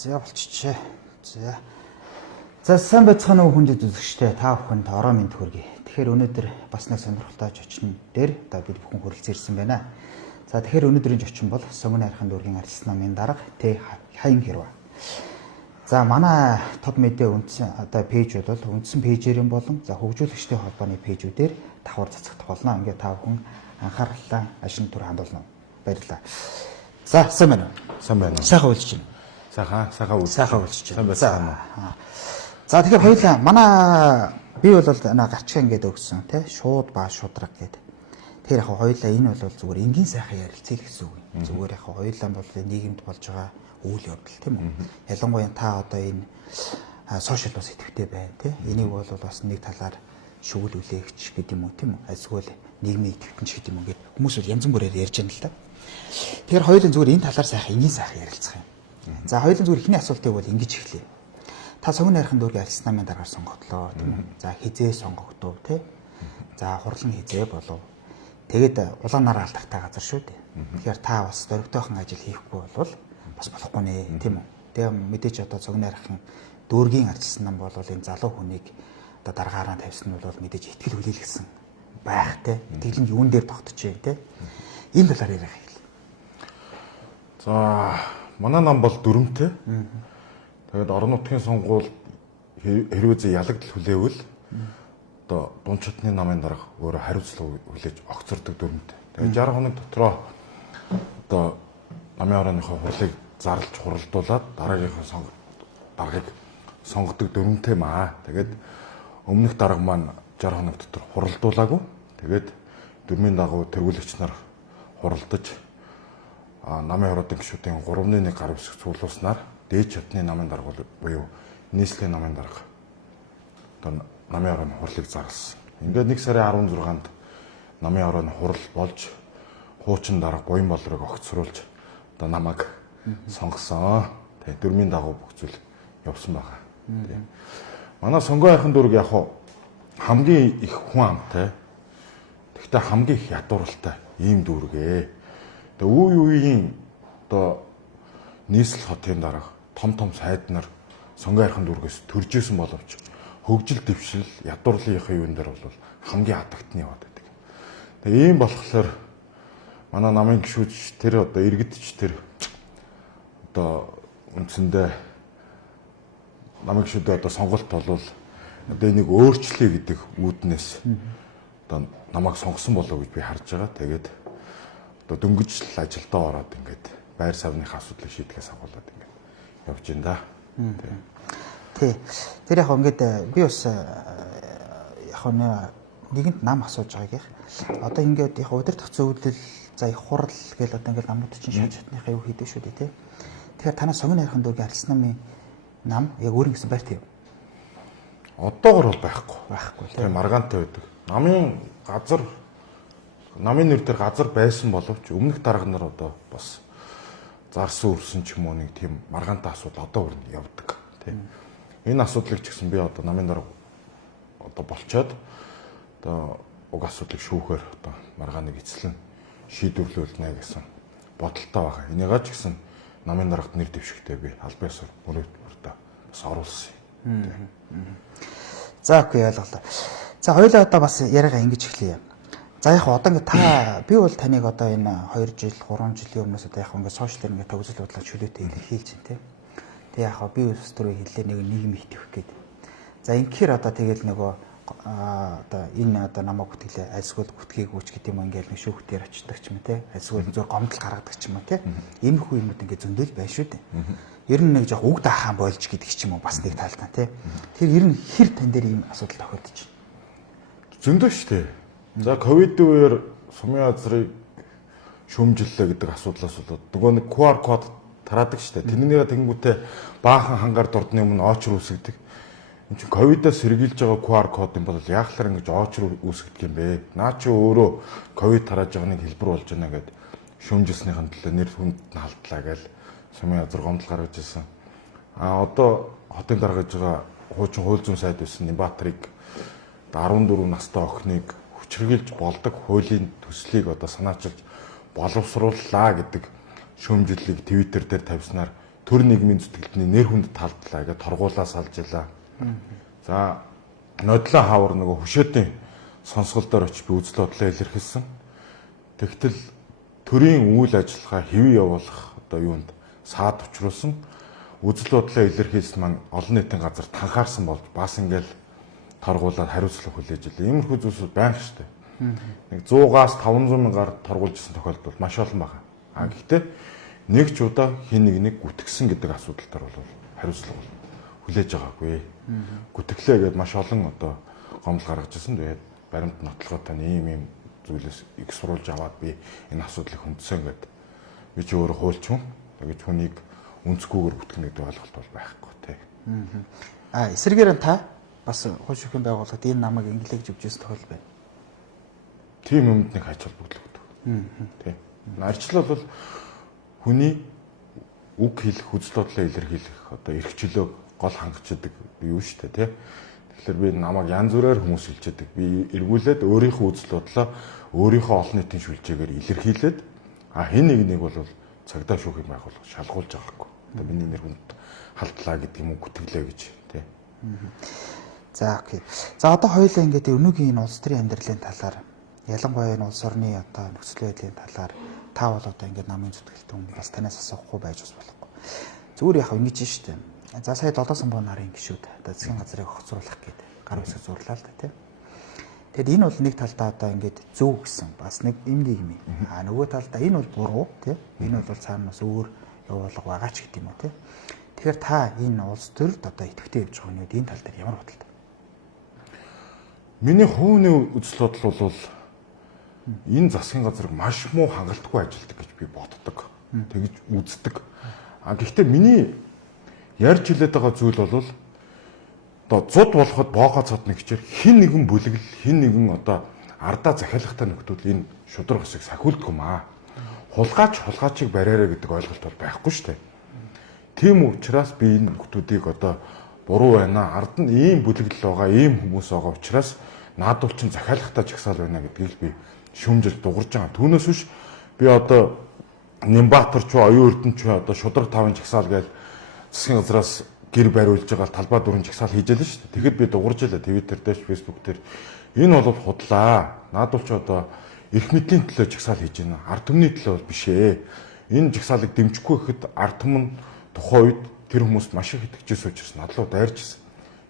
За болчихжээ. За сайн байцгаана уу хүндэт үзэгчтэй та бүхэнд ороо мэнд хүргэе. Тэгэхээр өнөөдөр бас нэг сонирхолтой зочин дээр одоо бид бүхэн хүрэлцэн ирсэн байна. За тэгэхээр өнөөдрийн зочин бол Сонгон хайрхан дүүргийн арчс намын дарга Т Хаян Хэрвэ. За манай топ медиа үндсэн одоо пэйж бол үндсэн пэйжээр болон за хөгжүүлэгчтэй холбооны пэйжүүдээр давхар цацагдах болно. Ингээд та бүхэн анхаарлаа ашиг түр хандуулна. Баярлалаа. За сайн байна уу? Сайн байна уу? Сайхан үйлч чинь. Сайхан үйлч чинь. За тэгэхээр хоёулаа манай би бол гачгаа ингээд өгсөн тий шууд ба шудраг гэдэг. Тэгэхээр яг хоёулаа энэ бол зүгээр энгийн сайхан ярилцъя гэсэн үг. Зүгээр яг хоёулаа бол нийгэмд болж байгаа үйл явдал тийм үү? Ялангуяа та одоо энэ сошиал бас идэвхтэй байна тий. Энийг бол бас нэг талаар шүгэл үлээгч гэдэг юм уу тийм үү? Эсвэл нийгмийн идэвхтэнч гэдэг юм уу гэдэг хүмүүс бол янз бүрээр ярьж байна л да. Тэгэхээр хоёулаа зүгээр энэ талаар сайхан энгийн сайхан ярилцах юм. За хоёулаа зүгээр ихний асуултыг бол ингэж эхлэе. Та Сонгон хайрхан дүүргийн арчс намын даргаар сонгогдлоо тийм үү? За хизээ сонгогдов тий. За хурлан хизээ болов. Тэгээд улаанаар алдартай газар шүү дээ. Тэгэхээр та бас дөрвтойхон ажил хийхгүй бол бас болохгүй нэ тийм үү? Тэгээд мэдээч одоо Сонгон хайрхан дүүргийн арчс нам бол энэ залуу хүнийг одоо даргаараа тавьсан нь бол мэдээж ихтгэл хүлээлгэсэн байх тий. Итгэл нь юун дээр тогтож байна тий. Энэ талаар ярих хэл. За манай нам бол дүрмтэй. Тэгээд орон нутгийн сонгуул хэрвээ ялагдл хүлээвэл одоо дунд чатны намын дарга өөрөө хариуцлага хүлээж огцордог дүрмтэй. Тэгээд 60 хоног дотроо одоо намын орооныхоо хурлыг зарлж хуралдуулаад дараагийнхаа даргыг сонгодог дүрмтэй маа. Тэгээд өмнөх дарга маань 60 хоног дотор хуралдуулаагүй. Тэгээд дүрмийн дагуу тэргүүлэгч нар хуралдаж намын ороодын гишүүдийн 3-1 гар үсэг цуглуулснаар дээд чатны намын дарга буюу нийслэлийн намын дарга одоо намын орооны хурлыг зарласан. Ингээд 1 сарын 16-нд намын орооны хурал болж хуучин дарга Буян Болрыг огцруулж одоо намайг сонгосон. Тэгээ дүрмийн дагуу бүх зүйл явсан байгаа. Тэгээ. Манай Сонгон хайрхан дүүрэг яг хамгийн их хүн амтай. Гэхдээ хамгийн их ядууралтай ийм дүүргээ. Тэгээ үеийн одоо нийслэл хотын дарга том сайд нар Сонгон хайрхан дүүргээс төрж исэн боловч хөгжил дэвшил ядуурлынхаа юун дээр бол хамгийн хатагтны яваад байдаг. Тэгээ ийм болохоор манай намын гишүүч тэр одоо иргэдч тэр одоо үндсэндээ намын гишүүдээ одоо сонголт болвол одоо энийг өөрчлөе гэдэг үүднээс одоо намайг сонгосон болов гэж би харж байгаа. Тэгээд одоо дөнгөж ажилдаа ороод ингээд байр савных асуудлыг шийдэхээс агуулад ингээд явж байна да. Тий. Тэр яг ингээд би бас яг нэгэнд нам асууж байгааг. Одоо ингээд яг удирдах зөвлөл за их хурал гэл одоо ингээд намууд чинь шууд чатныхаа юу хийдэг шүү дээ тий. Тэгэхээр танаа Сонгон хайрхан дүүргийн арчс намын нам яг өөр ингэсэн байр тийм. Одоогор бол байхгүй тийм маргаантай байдаг. Намын нэр дээр газар байсан боловч өмнөх дарга нар одоо бас зарсан үрсэн ч юм уу нэг тийм маргаантай асуудал одоо хүрнэ явдаг тийм. Энэ асуудлыг ч гэсэн би одоо намын дарга одоо болчоод одоо уг асуудлыг шүүхээр одоо маргааныг эцэлэн шийдвэрлүүлнэ гэсэн бодолтой байгаа. Энийгээ ч гэсэн намын даргад нэр дэвшигтэй би аль биесээр мөрөөдөлтөд бас оруулсан юм. За окей ойлголоо. За хоёулаа одоо бас яриагаа ингэж эхлэе. За яг одоо ингээ та би бол таныг одоо энэ 2 жил 3 жилийн өмнөөс одоо яг ингээ сошиал ингээ төгсөл бодлоо чөлөөтэй илэрхийлж байна тий. Тэг яг би ус төрөө хэллээ нэг нийгэм итгэх гээд. За инхээр одоо тэгэл нөгөө одоо энэ одоо намайг бүтгэлээ альсгуул бүтгийг үүч гэдэг юм ингээл нэг шүүхтээр очдог ч юм тий. Альсгуул зур гомдол гаргадаг ч юм уу тий. Иймэрхүү юмуд ингээ зөндөл байна шүү дээ. Ер нь нэг жоох үг даахаан болж гэдэг ч юм уу бас нэг талтай тий. Тэр ер нь хэр тань дээр ийм асуудал тохиолдож байна. Зөндөө шүү дээ. За ковид үеэр сумын газрыг шүүмжиллээ гэдэг асуудлаас болоод нөгөө нэг QR код тараадаг шүү дээ. Тэрнийгээ тэнгүүтээ баахан хангаар дурдны өмнө очр үүсгдэг. Энд чинь ковидоос сэргийлж байгаа QR код юм бол яахлаар ингэж очр үүсгдэг юм бэ? Наа чи өөрөө ковид тарааж байгаа нэг хэлбэр болж байна гэд шүүмжилснийхэн төлөө нэр хүнд нь халдлаа гээл сумын газар гомдол гаргаж ирсэн. Одоо хотын дарга гэж байгаа хуучин хууль зүйн сайд байсан Нямбаатарыг 14 настай охиныг хүчрхийлж болдог хуулийн төслийг одоо санаачилж боловсрууллаа гэдэг шүүмжлэлийг Twitter дээр тавьснаар төр нийгмийн зүтгэлтний нэр хүнд талдлаа гэж торгуулаа салжилаа. За нодлоо хавар нөгөө хөшөөдийн сонсгол дээр очиж би үзэл бодлоо илэрхийлсэн. Тэгтэл төрийн үйл ажиллагаа хэвэн явуулах одоо юунд саад учруулсан үзэл бодлоо илэрхийлсэн маань олон нийтийн газар танхаарсан болж бас ингээл торгуулаад хариуцлага хүлээж илээ. Иймэрхүү зүйлсүүд байнга штэ. Нэг 100-аас 500 мянгаар торгуулжсэн тохиолдол маш олон байна. Гэхдээ нэг ч удаа хин нэг гүтгсэн гэдэг асуудал дээр бол хариуцлага хүлээж байгаагүй. Гүтгэлээ гэдээ маш олон одоо гомдол гаргаж ирсэн. Тэгээд баримт нотлоготой ийм зүйлээс их сурулж аваад би энэ асуудлыг хөндсөн гэдэг. Би ч өөрөө хуульч хүн. Тэгээд хүнийг үнцгүйгээр бүтгэнэ гэдэг ойлголт бол байхгүй тий. Эсрэгээр нь та бас хууль шүүхийн байгууллагад энэ намайг инглиш өгчөөс тохиол байна. Тийм юмд нэг хач холбогддог. Тий. Арчлал бол хүний үг хэлэх, үзэл бодлоо илэрхийлэх одоо эрх чөлөөг гол хангацдаг юу шүү дээ тий. Тэгэхээр би намайг янз бүрээр хүмүүс хэлчихэд би эргүүлээд өөрийнхөө үзэл бодлоо өөрийнхөө олон нийтийн шүлжээгээр илэрхийлээд хэн нэг бол цагдаа шүүхийн байгууллага шалгуулж байгаагүй. Одоо миний нэр хүнд халдлаа гэдэг юм уу гүтгэлээ гэж тий. За окей. За одоо хоёулаа ингээд өнөөгийн энэ улс төрийн амьдралын талаар ялангуяа энэ улс орны одоо нөхцөл байдлын талаар та бол одоо ингээд намын зүтгэлтэй хүн бас танаас асуухгүй байж бас болохгүй. Зүгээр яг ингэж штэ. За сая 7 самбуу нарын гişүүд одоо засгийн газрыг хоцруулах гэдэг гар үсэг зурлаа л да тий. Тэгэд энэ бол нэг талдаа одоо ингээд зөв гэсэн бас нэг юм юм. Нөгөө талдаа энэ бол буруу тий. Энэ бол цаана бас өөр явуулга байгаа ч гэдэг юм уу тий. Тэгэхээр та энэ улс төрд одоо идэвхтэй явж байгаа нь энэ тал дээр ямар бодолтой? Миний хувийн үзэл бодол бол энэ засгийн газрыг маш муу хангалтгүй ажилтдаг гэж би боддог. Тэгж үздэг. Гэхдээ миний ярьж хэлээд байгаа зүйл бол одоо зуд болоход боогоо цодны гэчээр хин нэгэн бүлэгл хин нэгэн одоо ардаа захиалгатай нөхдөл энэ шудраг хэсэг сахиулдаг юм аа. Хулгайчийг бариараа гэдэг ойлголт бол байхгүй шүү дээ. Тийм учраас би энэ нөхдүүдийг одоо буруу байна. Ард нь ийм бүлэгдэл байгаа, ийм хүмүүс байгаа учраас наадуул чинь захиалгатай жагсаал байна гэдгийг би шүүмжилж дуурж байгаа. Түүнээс биш би одоо Нямбатар ч оюун эрдэнэ ч одоо шудраг тавын жагсаал гээл засгийн газраас гэр бариулж байгаа талбай дөрвөн жагсаал хийж ялаа шүү дээ. Тэгэхэд би дуурж ялаа Twitter дээр, Facebook дээр. Энэ бол худлаа. Наадуул ч одоо эрх мэдлийн төлөө жагсаал хийж байна. Ард түмний төлөө бол биш ээ. Энэ жагсаалыг дэмжихгүй гэхэд ард түмэн тухайн үед тэр хүмүүст маш их итгэжсэн учраас надлуу дайрчсан.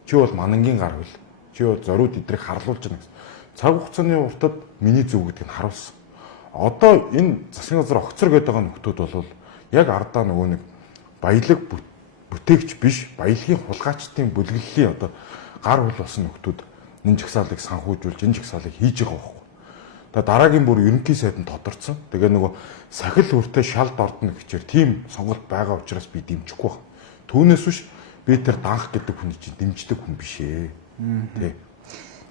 Чи бол манангийн гар хөл. Чи бол зориуд идрийг харлуулж байна гэсэн. Цаг хугацааны уртад миний зөв гэдгийг нь харуулсан. Одоо энэ засгийн газар огцор гэдэг байгаа нөхдүүд бол яг ардаа нөгөө нэг баялаг бүтээгч биш, баялагын хулгайчдын бүлэглэлийн одоо гар хөл болсон нөхдүүд энэ жагсаалыг санхүүжүүлж энэ жагсаалыг хийж байгаа байхгүй. Тэгээ дараагийн бүр ерөнхий сайд нь тодорцсон. Тэгээ нөгөө сахил хүртээ шалд ордно гэчээр тийм сонголт байгаа учраас би дэмжихгүй байна. Түүнээс биш би тэр данх гэдэг хүний чинь дэмждэг хүн биш ээ. Тэ.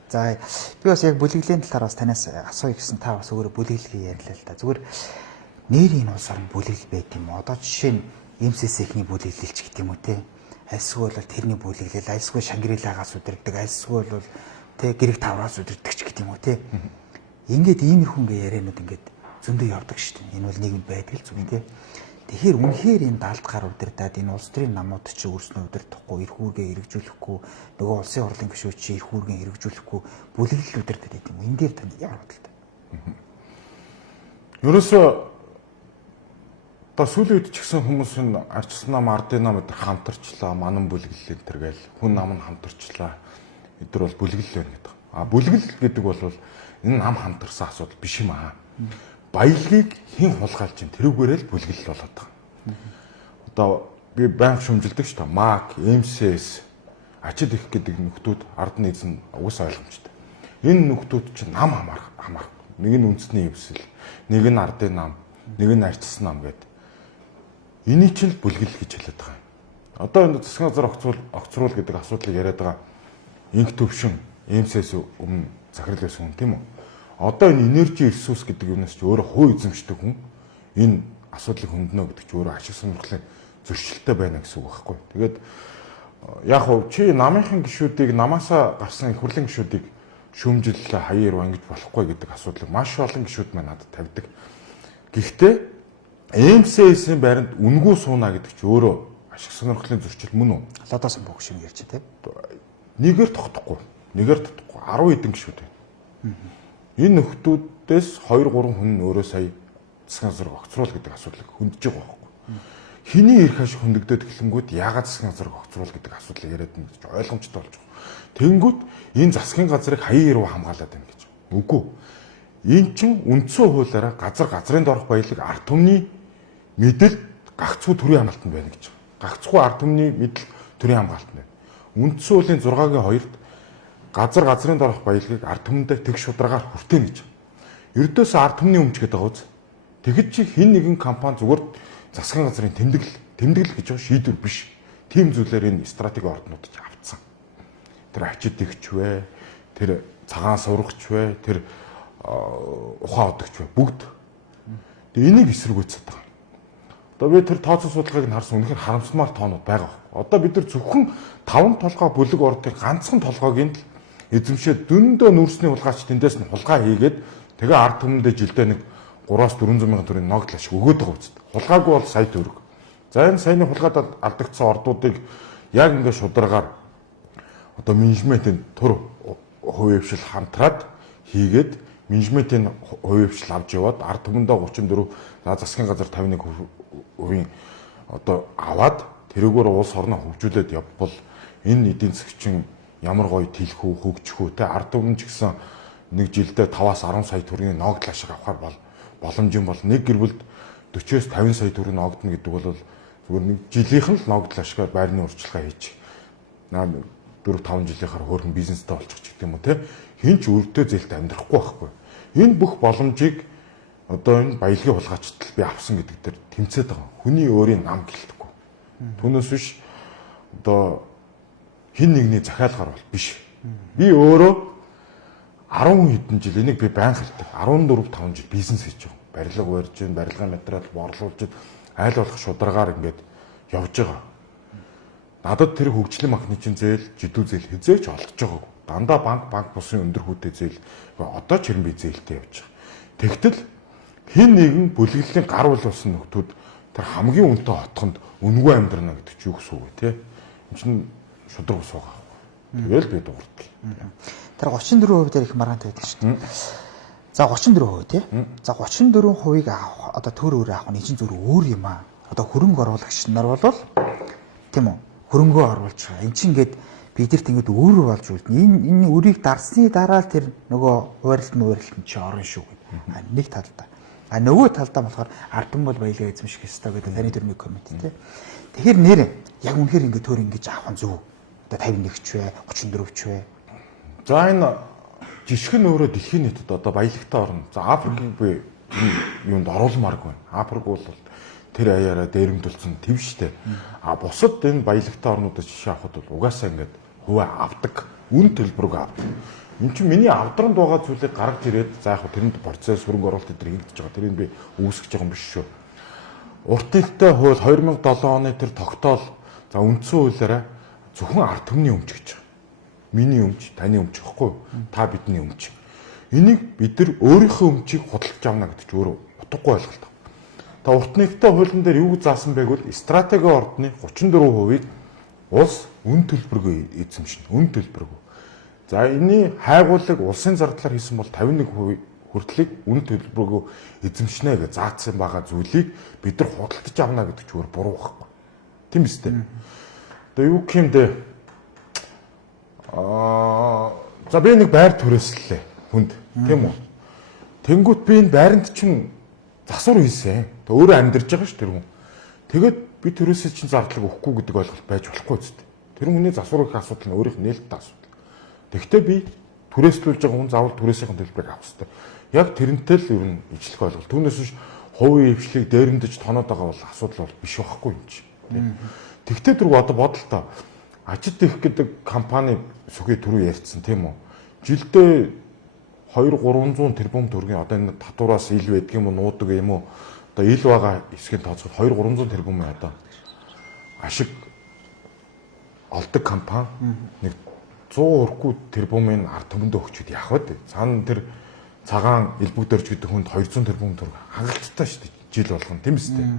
За би бас яг бүлэглэлийн талаар бас танаас асууя гэсэн та бас өөрөө бүлэглэгээ ярьлаа л да. Зүгээр нэрийн улс орн бүлэглэл байт юм уу? Одоо жишээ нь МСС-ийн бүлэглэлч гэдэг юм уу те? Альсгүй бол тэрний бүлэглэл, альсгүй Шангрилагаас үдирдэг, альсгүй бол те Грек тавраас үдирдэг ч гэдэг юм уу те? Ингээд иймэрхүү ингээ яриануд ингээд зөндөө явдаг шүү дээ. Энэ бол нийгэмд байдаг л зүг те. Тэгэхээр үнэхээр энэ даалт гар удирдаад энэ улс төрийн намууд чи өөрснөө удирдахгүй, эрх үүргээ хэрэгжүүлэхгүй, нөгөө улсын хурлын гишүүд чи эрх үүргээ хэрэгжүүлэхгүй бүлэглэл удирдаад байт юм. Энэ дээр тань ямар бодолтой? Ерөөсөө одоо сүүлийн үед ч гэсэн хүмүүс энэ арчсан нам, ардын нам гэдэг хамтарчлаа, манан бүлэглэл тэргээл хүн нам нь хамтарчлаа. Эдгээр бол бүлэглэл байна гэдэг. Бүлэглэл гэдэг бол энэ нам хамтарсан асуудал биш юм аа. Баялагийг хэн хулгайлж чинь тэрүүгээрээ л бүлэглэл болоод байгаа. Одоо би банк шүмжилдэг шүү дээ. МАК, МСС, ачид их гэдэг нөхдүүд ард нь эзэн уус ойлгомжтой. Энэ нөхдүүд чинь нам хамаарах. Нэг нь үндэсний эвсэл, нэг нь ардын нам, нэг нь арчсан нам гэдэг. Энийг чинь л бүлэглэл гэж хэлээд байгаа. Одоо энэ засгийн газар огцруул гэдэг асуудлыг яриад байгаа. Инх төвшин, МСС өмнө захирал байсан хүн тийм үү? Одоо энэ энержи ресурс гэдэг юмнаас ч өөрөө хуу эзэмшдэг хүн энэ асуудлыг хөндлөнө гэдэг чи өөрөө ашиг сонирхлын зөрчилтэй байна гэсэн үг байхгүй. Тэгээд яг хөө чи намынхан гишүүдийг намаасаа гарсан их хурлын гишүүдийг шүүмжиллээ хаяар ингэж болохгүй гэдэг асуудлыг маш олон гишүүд маань надад тавьдаг. Гэхдээ МСС-ийн байранд үнгүү сууна гэдэг чи өөрөө ашиг сонирхлын зөрчил мөн үү? Лодо самбог шиг ярьж тийм. Нэгээр тогтохгүй. 10 хэдэн гişүүд байна. Энэ нөхдүүдээс 2 3 хүн өөрөө сая засгийн газар огцруул гэдэг асуудлыг хөндөж байгаа байхгүй. Хиний эрх ашиг хөндөгдөд эхлэнгүүт яагаад засгийн газар огцруул гэдэг асуудлыг яриад байна гэж ойлгомжтой болж байгаа. Тэнгүүт энэ засгийн газрыг хаяа руу хамгаалаад байна гэж. Үгүй. Энэ чин үндсэн хуулиараа газрын доорх баялаг ард түмний мэдэл гагцхүү төрийн хамгаалтанд байна гэж. Гагцхүү ард түмний мэдэл төрийн хамгаалтанд байна. Үндсэн хуулийн 6-гийн 2-т газрын доорх баялагыг ард түмэндээ тэг шударгаар хүртэнэ гэж. Ердөөс ард түмний өмч гэдэг байгаа үз. Тэгэд чи хэн нэгэн компани зүгээр засгийн газрын тэмдэглэл гэж байгаа шийдвэр биш. Тим зүйлээр энэ стратеги орднууд ч авцсан. Тэр ачид игч вэ, тэр цагаан сурагч вэ, тэр ухаан одогч вэ бүгд. Тэгээ энийг эсэргүүцээд байгаа. Одоо би тэр тооцоо судалгааг нь харсан үнэхээр харамсмаар тоонууд байгаа. Одоо бид нар зөвхөн 5 толгой бүлэг ордын ганцхан толгойг нь эзэмшээд дүндөө нүүрсний хулгайч тэндээс нь хулгай хийгээд тэгээ ард түмэндээ жилдээ нэг 300-400 мянган төгрөгийн ногдол ашиг өгөөд байгаа үст. Хулгайгүй бол сая төгрөг. За энэ саяны хулгайд алдагдсан ордуудыг яг ингээд шударгаар одоо менежментийн тур хувийн хвшил хамтраад хийгээд менежментийн хувийн хвшил авч яваад ард түмэндээ 34 засгийн газар 51% одоо аваад тэрүүгээр улс орноо хөгжүүлээд явбал энэ эдийн засгийн ямар гоё тэлхүү хөгжих үү те ард түмэн ч гэсэн нэг жилдээ 5-аас 10 сая төгрөгийн ногдол ашиг авахар боломж юм бол нэг гэр бүлд 40-с 50 сая төгрөг ногдно гэдэг бол зүгээр нэг жилийнх нь л ногдол ашигаар байрны урьдчилгаа хийж 4-5 жилийнхаар хөөрхөн бизнестэй болчих ч гэдэг юм уу те хин ч өртөө зээлд амьдрахгүй байхгүй. Энэ бүх боломжийг одоо энэ баялагын хулгайчдад би авсан гэдэг дээр тэмцээд байгаа. Хүний өөрийн нам гэлтэхгүй. Түүнээс биш одоо хин нэгний захиалгаар бол биш. Би өөрөө 10 хэдэн жил энийг би байнга хэлдэг. 14-5 жил бизнес хийж байгаа. Барилга барьж, барилгын материал борлуулж, айл болох шударгаар ингээд явж байгаа. Надад тэр хөгжлийн механизм зээл, жидүү зээл хизээч олдож байгаагүй. Дандаа банк бусын өндөр хүүтэй зээл одоо ч хэрэн би зээлтэй явж байгаа. Тэгтэл хэн нэгэн бүлэглэлийн гар бул болсон нөхдүүд тэр хамгийн үнэтэй хотхонд үнгүй амьдрна гэдэг чи юу гэсэн үг вэ те? Энэ чинь шудраг ус байгаа. Тэгэл би дуурдаг. Тэр 34% дээр их маргаантай байдаг шүү дээ. За 34% тий. За 34%-ийг авах одоо төр өөр авах нь чинь зөв өөр юм аа. Одоо хөрөнгө оруулагч нар бол тийм үү? Хөрөнгөө оруулж байгаа. Энд чинь ингээд бидэрт ингээд өөрөө болж үлдэн. Энэ үрийг дарсны дараа л тэр нөгөө хуваарлт чи орно шүү гэдэг. Нэг талдаа. А нөгөө талдаа болохоор ардан бол баялаг эзэмших ёстой гэдэг таны төрний коммент тий. Тэгэхээр нэр яг үнэхээр ингээд төр ингэж авах нь зөв. Одоо 51 ч вэ, 34 ч вэ. За энэ жишг нь өөрөө дэлхийн нийтэд одоо баялагтай орно. За Африкийг би юунд оруулмааргүй. Африк бол тэр аяараа дээрэмдүүлсэн төв штэ. А бусад энэ баялагтай орнуудад жишээ авахд бол угаасаа ингээд хуваа авдаг. Үн төлбөрөг авдаг. Энд чинь миний авдранд байгаа зүйлийг гаргаж ирээд за яг тэрэнд процесс хөрөнгө оруулалт өдр хийгдэж байгаа. Тэрийг би үүсгэж байгаа юм биш шүү. Урт хэлтэй хууль 2007 оны тэр тогтоол за үндсэн хуулиараа зөвхөн ард түмний өмч гэж байгаа. Миний өмч, таны өмч гэхгүй юу? Та бидний өмч. Энийг бид нар өөрийнхөө өмчийг худалдаж авна гэдэг чинь өөрөө утгагүй ойлголт. Та урт нэгтэй хуулийн дээр юу заасан байг бол стратегийн ордны 34%-ийг улс үн төлбөргөө эзэмшнэ. Үн төлбөргөө. За энэний хайгуулыг улсын зардлаар хийсэн бол 51% хүртэлийг үн төлбөргөө эзэмшнэ гэж заасан байгаа зүйлийг бид нар худалдаж авна гэдэг чинь өөр буруу байхгүй. Тийм биз дээ. Одоо юу гэмдэ за би нэг байр түрээслээ хүнд тийм үү. Тэнгүүт би энэ байранд чинь засвар хийсэн. Тэ өөрөө амьдарч байгаа ш тэр хүн. Тэгээд би түрээсээ чинь зардлага өгөхгүй гэдэг ойлголт байж болохгүй зү. Тэр хүний засвар өгөх асуудал нь өөрийнх нь нээлттэй асуудал. Тэгэхдээ би түрээслүүлж байгаа хүн заавал түрээсийн төлбөрийг авах хэрэгтэй. Яг тэрнтэй л ер нь ижлэх ойлголт. Түүнээс биш хувийн хвшлийг дээрэмдэж тоноод байгаа бол асуудал бол биш байхгүй юм чи. Тэгтээ дөрөв одоо бодолтой Ачид их гэдэг компани сүхий түрүү ярьсан тийм үү. Жилдээ 200-300 тэрбум төгрөгийн одоо энэ татвараас ил байдаг юм уу нуудаг юм уу. Одоо ил байгаа хэсгийн тооцоод 200-300 тэрбумын одоо ашиг олдог компани нэг 100 өрхгүй тэрбумын ард түмэндээ өгчүүд яах вэ? Цаана тэр цагаан элбэг дөрж гэдэг хүнд 200 тэрбум төгрөг хангалттай шүү дээ жил болгоно тийм үстэй.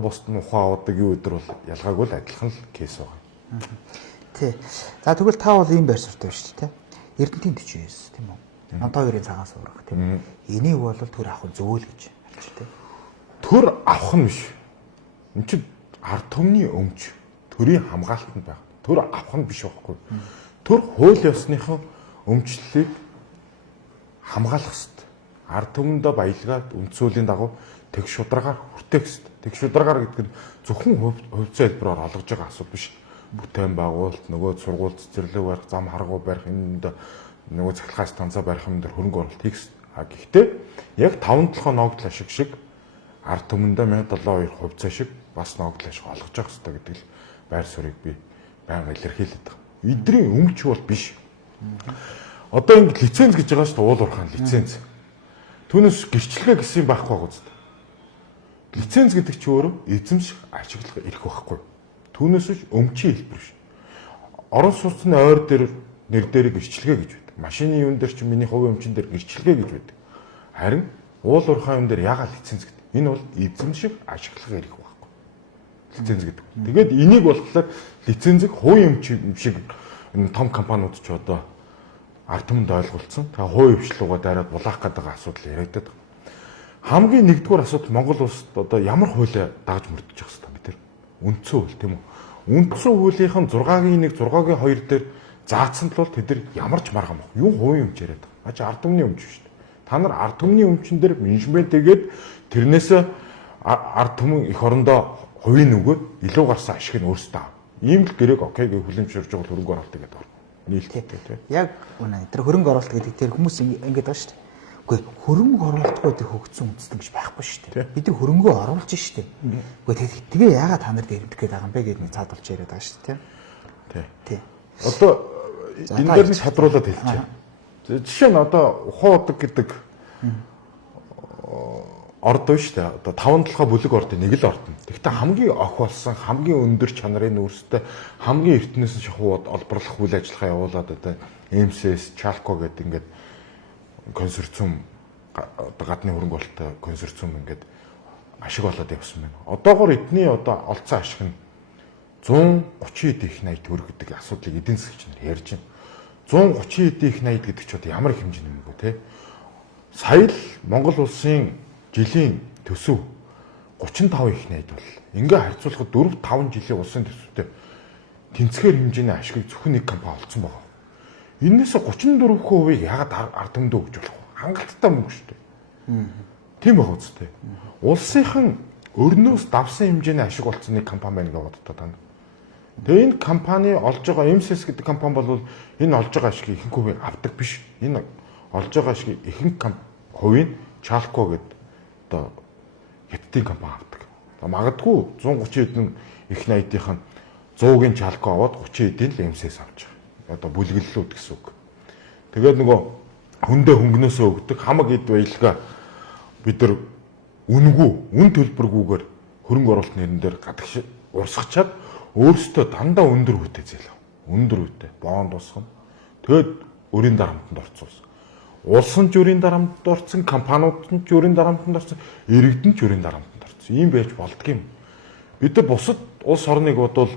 Босд нь ухаан аваадаг өдөр бол ялгаагүй л адилхан л кейс байгаа. Тий. За тэгвэл та бол ийм байр суртаа шүү дээ, тий. Эрдэнтийн 49 тийм үү? Нонтоо хоёрын цагаас урах тийм үү? Энийг бол төр авах зөвөл гэж хэлж тий. Төр авах нь биш. Энд чинь ард түмний өмч, төрийн хамгаалтанд байна. Төр авах нь биш байхгүй. Төр хууль ёсныхоо өмчлөлийг хамгаалах хэрэгтэй. Ард түмэндээ баялгаад үндсүүлийн дагуу тэг шударгаар хүртээх хэрэгтэй. Тэг шударгаар гэдэг нь зөвхөн хувьцаа хэлбэрээр олгож байгаа асуудал биш. Бүтээн байгуулалт, нөгөө сургууль цэцэрлэг барих, зам харгуу барих, энэ нөгөө цахилгаан станцаа барих юм дээр хөрөнгө оруулалт хийх. Гэхдээ яг 5-7 ногдол ашиг шиг ард түмэндээ 1072 хувьцаа шиг бас ногдол ашиг олгож явах хэрэгтэй гэдэг л байр суурийг би байнга илэрхийлээд байгаа. Эдний өмч бол биш. Одоо ингэ лиценз гэж байгаа шүү дээ, уул уурхайн лиценз. Түүнээс гэрчлэгээ гэсэн юм байхгүй байгаа үст. Лиценз гэдэг чи өөрөө эзэмших, ашиглах эрх байхгүй. Түүнээс ч өмчийн хэлбэр шүү. Орон сууцны ойр дээр нэр дээр гэрчлэгээ гэж байдаг. Машины юун дээр ч миний хувийн өмчин дээр гэрчлэгээ гэж байдаг. Харин уул уурхайн юм дээр яагаад лиценз гэдэг? Энэ бол эзэмших, ашиглах эрх байхгүй. Лиценз гэдэг. Тэгээд энийг болохоор лицензийг хувийн өмч шиг энэ том компаниуд ч одоо ард түмэнд ойлголцсон. Тэгээ хувийн хвшлууга дараад булаах гэдэг асуудал яригадаад байна. Хамгийн нэгдүгээр асуудал Монгол улсад одоо ямар хуулиа дааж мөрдөж явах хэрэгтэй бид нар. Үндсэн хууль тийм үү? Үндсэн хуулийнхан 6-гийн 1, 6-гийн 2 дээр заасан тул тэд нар ямар ч маргам баг. Юу хувийн өмч яриад байгаа. Ачаа ард түмний өмч шүү дээ. Та нар ард түмний өмчн дээр менежмент хийгээд тэрнээс ард түмэн эх орондоо хувийн нөгөөд илүү гарсан ашиг нь өөрсдөө ав. Ийм л гэрээг окей гэж хүлэмжшүүлж байгаа хөрөнгө оруулалт гэдэг байна. Нийлхийдээ тийм. Яг үнэ. Тэр хөрөнгө оруулалт гэдэг тэр хүмүүс ингэж байгаа шүү дээ. Үгүй хөрөнгө оруулалтгүй тэр хөгжсөн үндэстэн гэж байхгүй шүү дээ. Бид нар хөрөнгөө оруулж шүү дээ. Үгүй тэгээ яагаад та нар дээрэмдэх гээд байгаа юм бэ гэдэг нэг цаадулж яриад байгаа шүү дээ. Тий. Одоо энэ дээр нэг хадруулаад хэлчихэ. Жишээ нь одоо ухаадаг гэдэг орд биш үү? Одоо 5-7 бүлэг ордын нэг л ордон. Гэхдээ хамгийн ох болсон, хамгийн өндөр чанарын өөрсдөө хамгийн эртнээс нь шахуу олборлох үйл ажиллагаа явуулаад одоо МСС, Чалко гэдэг ингээд консорциум гадны хөрөнгө оруулалттай консорциум ингээд ашиг олоод явсан байна. Одоогоор эдний одоо олцсон ашиг нь 130 их 80 төгрөг гэдэг асуудлыг эдийн засагч нар ярьж байна. 130 их 80 гэдэг ч одоо ямар их хэмжээ нэмэв те. Сая л Монгол улсын жилийн төсөв 35 их 80 бол ингээ харьцуулахад 4-5 жилийн улсын төсөвтэй тэнцвэр хэмжээний ашигыг зөвхөн нэг компани олцсон байна. Энээс 34%-ийг яагаад ард түмэнд өгч болох вэ? Хангалттай мөнгө шүү дээ. Тийм байх үстэй. Улсынхан өрнөөс давсан хэмжээний ашиг олцсон нэг компани байна гэж боддог тань. Тэгээ энэ компани олж байгаа МСС гэдэг компани бол энэ олж байгаа ашигыг ихэнх хувийг авдаг биш. Энэ олж байгаа ашигыг ихэнх хувийг Чалко гэдэг одоо хятадын компани авдаг. Магадгүй 130 хэдэн их 80-ийн 100-гийн Чалко аваад 30 хэдийн л МСС авч байгаа. Одоо бүлгэллүүд гэсэн үг. Тэгээд нөгөө хүндээ хөнгнөөсөө өгдөг хамаг эд баялгаа бид нар үн төлбөргүйгээр хөрөнгө оруулалт нэрэн дээр гадагш урсгачаад өөрсдөө дандаа өндөр үүтэй зээлв. Өндөр үүтэй бонд усгана. Тэгэд өрийн дарамтанд орцуулсан. Улсын ч өрийн дарамтанд орцсон, компаниуд нь ч өрийн дарамтанд орцсон, иргэдэн ч өрийн дарамтанд орцсон. Ийм байж болдгийм. Бид нар бусад улс орныг бодвол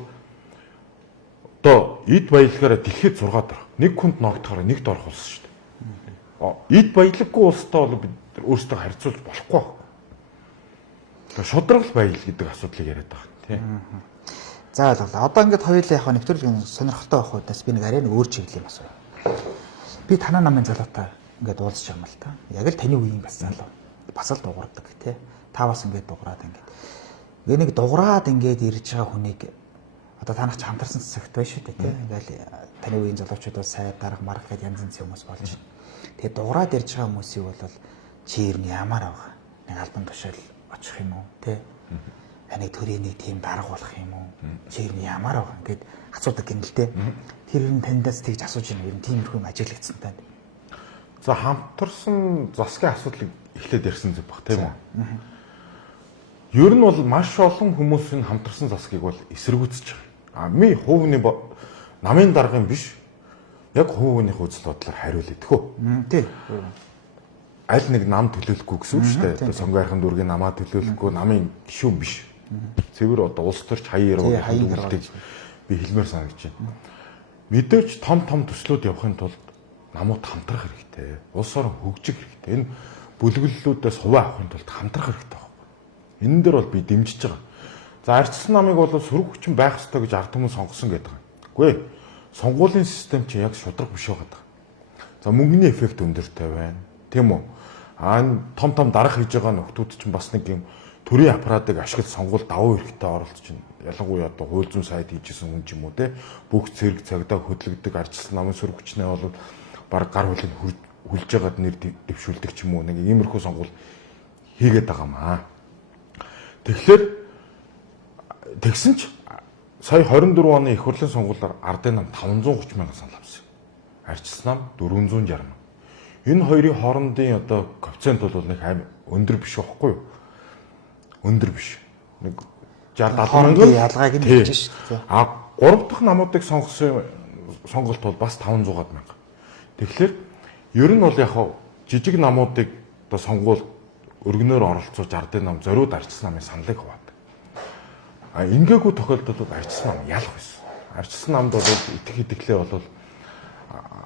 одоо эд баялагаараа дэлхийд 6 дор. Нэг хүнд ногдохоор нэгд орох улс шүү дээ. Эд баялаггүй улстай бол бид өөрсдөө харьцуулж болохгүй. Тэгээ шудрагл баял гэдэг асуудлыг яриад байгаа тийм. За ойлголоо. Одоо ингээд хоёулаа яг нэвтрүүлгийн сонирхолтой байх удаас би нэг арай нэг өөр чиглэлийн асуу. Би танаа намын залуутай ингээд уулзч байгаа юм л та. Яг л таны үеийн бас залуу. Бас л дуурдаг тий. Та бас ингээд дуураад ингээд. Гээ нэг дуураад ингээд ирж байгаа хүнийг одоо танах ч хамтарсан цэцэгт байна шүү дээ тий. Ингээл таны үеийн залуучууд бол сай дарга марга гэдэг янз янзын хүмүүс болж байна. Тэгээ дуураад ирж байгаа хүмүүсийг бол чи ер нь ямар байгаа? Нэг албан тушаал очих юм уу тий? Таныг төрийн нэг тийм дарга болох юм уу? Чи ер нь ямар байгаа? Ингээд асуудаг гинэлтэй. Тэр ер нь таньдаас тэгж асууж байна. Ер нь тиймэрхүү ажиглагдсан танд. За хамтарсан засгийн асуудлыг эхлээд ярьсан зүг баг тийм үү? Ер нь бол маш олон хүмүүсийн хамтарсан засгийг бол эсэргүүцэж байгаа. Ми хувийн намын даргын биш. Яг хувийнх үзэл бодлоор хариулъя тэхүү. Тий. Аль нэг нам төлөөлөхгүй гэсэн үг шүү дээ. Одоо сонгойрхон дүүргийн намаа төлөөлөхгүй, намын гишүүн биш. Цэвэр одоо улс төрч хаяа яруу би хэлмээр санагдаж байна. Мэдээж том төслүүд явахын тулд намууд хамтрах хэрэгтэй. Улс орон хөгжих хэрэгтэй. Энэ бүлэглэлүүдээс хуваа авахын тулд хамтрах хэрэгтэй байна. Энэ дээр бол би дэмжиж байгаа. За арчилсан намыг бол сөрөг хүчин байх ёстой гэж ард түмэн сонгосон гэдэг. Үгүй ээ. Сонгуулийн систем чи яг шудраг биш байгаа. За мөнгөний эффект өндөртэй байна. Тийм үү? Том дарах хийж байгаа нөхдүүд чинь бас нэг юм төрийн аппаратыг ашиглаж сонгуул давуу хэрэгтэй оролцож байна. Ялангуяа одоо хууль зүйн сайд хийжсэн хүн ч юм уу те бүх зэрэг цагдаа хөдөлгдөг арчилсан намын сөрөг хүчнээ бол баг гар хөлөнд хүлж байгаад нэр дэвшүүлдэг ч юм уу нэг иймэрхүү сонгуул хийгээд байгаа маа. Тэгэхээр тэгсэн ч сая 24 оны их хурлын сонгуулиар ардын нам 530 мянган санал авсан. Арчилсан нам 460 мянган. Энэ хоёрын хоорондын одоо коэффициент бол нэг өндөр биш байхгүй юу? Өндөр биш. Нэг 60 70 мянган ялгааг нь хийж шүү дээ. Гурав дахь намуудыг сонгосон сонголт бол бас 500 мянга. Тэгэхээр ер нь бол яг жижиг намуудыг одоо сонгуул өргөнөөр оролцуулж ардын нам зориуд арчилсан намын саналыг хуваадаг. Ингээгүй тохиолдолд арчилсан нам ялах байсан. Арчилсан намд бол итгэх итгэлээ бол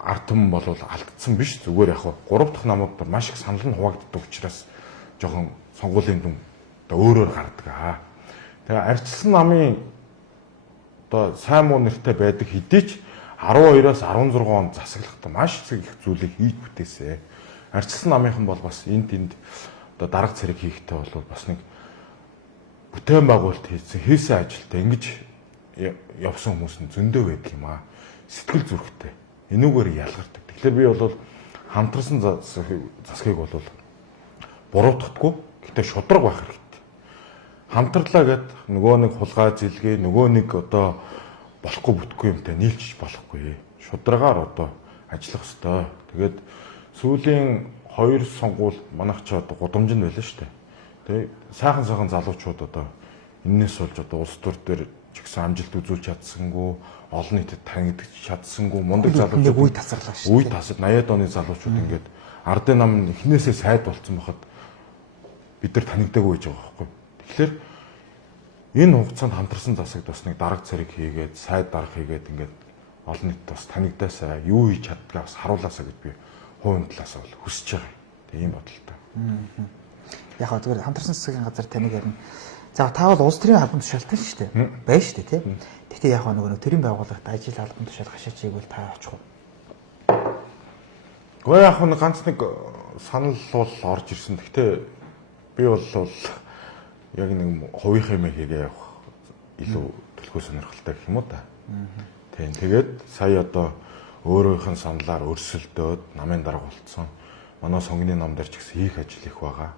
ард түмэн бол алдсан биш. Зүгээр яг гурав дахь намууд бол маш их санал нь хуваагддаг учраас жоохон сонгуулийн дүн одоо өөрөөр гардаг. Тэгээ арчилсан намын одоо сайн муу нэртэй байдаг хэдий ч 12-аас 16 он засаглахдаа маш их зүйлийг хийж бүтээсэн. Арчилсан намынхан бол бас энд одоо дарга цэрэг хийхдээ бол бас нэг бүтээн байгуулалт хийсэн ажилдаа ингэж явсан хүмүүс нь зөндөө байдаг юм аа. Сэтгэл зүрэхтэй. Энүүгээр ялгардаг. Тэгэхээр би бол хамтарсан засгийг бол буруутгахгүй. Гэтэ шудраг байх хэрэгтэй. Хамтарлаа гэд нөгөө нэг хулгай зилгээ, нөгөө нэг одоо болохгүй бүтгүй юмтай нийлж болохгүй. Шударгаар одоо ажиллах ёстой. Тэгээд сүүлийн 2 сонгуул манайх ч одоо гудамжинд байлаа шүү дээ. Тэ сайхан залуучууд одоо энэс болж одоо улс төр дээр ч гэсэн амжилт үзүүлж чадсангүй, олон нийтэд танигдчих чадсангүй, мундаг залуучууд үе тасарлаа шүү дээ. Үе тасал 80-аад оны залуучууд ингээд ардын нам эхнээсээ сайд болцсон байхад бид нар танигдаагүй байж байгаа байхгүй. Тэгэхээр энэ хугацаанд хамтарсан засагт бас нэг дарга цариг хийгээд, сайд дарга хийгээд ингээд олон нийтэд бас танигдаасаа, юу хийж чаддгаа бас харуулаасаа гэж би хувийн талаас бол хүсэж байгаа. Тэгээ ийм бодолтой. Яг зүгээр хамтарсан засгийн газар таныг ярина. За та бол улс төрийн албан тушаалтан шүү дээ. Байна шүү дээ тийм. Гэхдээ яг нөгөө төрийн байгууллагт ажил албан тушаал хашаач хийвэл та очих уу? Гэхдээ яг нэг ганц нэг санал бол орж ирсэн. Гэхдээ би бол яг нэг хувийнхаа юм хийгээ явах илүү төлхөө сонирхолтой гэх юм уу та. Тийм. Тэгээд сая одоо өөрөөхөн саналаар өрсөлдөөд намын дарга болцсон. Манай сонгоны нам дээр ч гэсэн хийх ажил их байгаа.